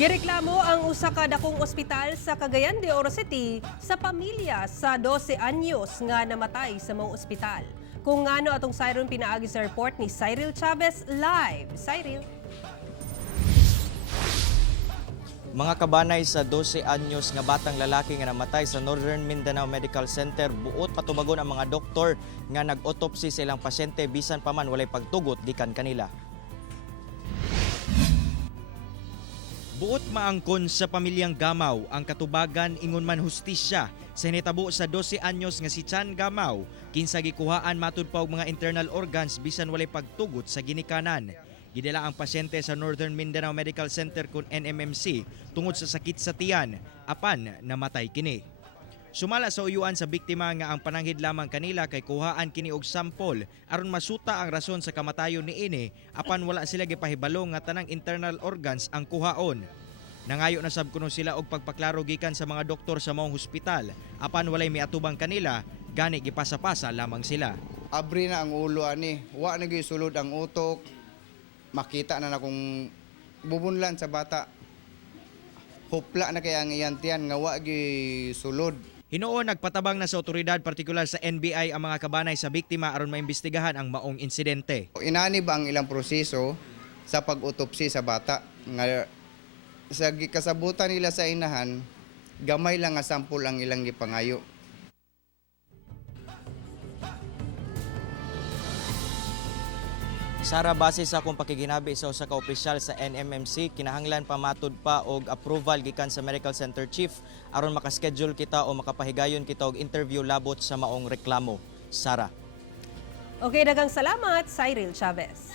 Gireklamo ang usa ka dakong ospital sa Cagayan de Oro City sa pamilya sa 12 anyos nga namatay sa mga ospital. Kung ngano atong Cyril pinaagi sa report ni Cyril Chavez live. Cyril. Mga kabanay sa 12 anyos nga batang lalaki nga namatay sa Northern Mindanao Medical Center, buot patubagon ang mga doktor nga nag-autopsy sa ilang pasyente bisan pa man walay pagtugot gikan kanila. Buot maangkon sa pamilyang Gamaw ang katubagan ingon man hustisya sa hinitabo sa 12 anyos nga si Chan Gamaw kinsa gikuhaan matud pa og mga internal organs bisan walay pagtugot sa ginikanan. Gidala ang pasyente sa Northern Mindanao Medical Center kun NMMC tungod sa sakit sa tiyan apan namatay kini. Sumala sa uyuan sa biktima nga ang pananghid lamang kanila kay kuhaan kini og sample aron masuta ang rason sa kamatayon niini apan wala sila gipahibalo nga tanang internal organs ang kuhaon. Nangayo na sab kuno sila og pagpaklaro gikan sa mga doktor sa maong hospital apan walay miatubang kanila gani gipasa-pasa lamang sila. Abri na ang ulo ani, wa na gyud sulod ang utok. Makita na kung bubunlan sa bata. Hupla na kaya ang iyan tiyan nga wa gyud sulod. Hinuon nagpatabang na sa otoridad partikular sa NBI ang mga kabanay sa biktima aron maimbestigahan ang maong insidente. Inani ba ang ilang proseso sa pag-utopsi sa bata nga sa kasabutan nila sa inahan gamay lang nga sample ang ilang gipangayo. Sara, base sa akong pakiginabi sa usa ka opisyal sa NMMC, kinahanglan pa matud pa og approval gikan sa Medical Center Chief aron makaschedule kita o makapahigayon kita og interview labot sa maong reklamo. Sara. Okay, daghang salamat, Cyril Chavez.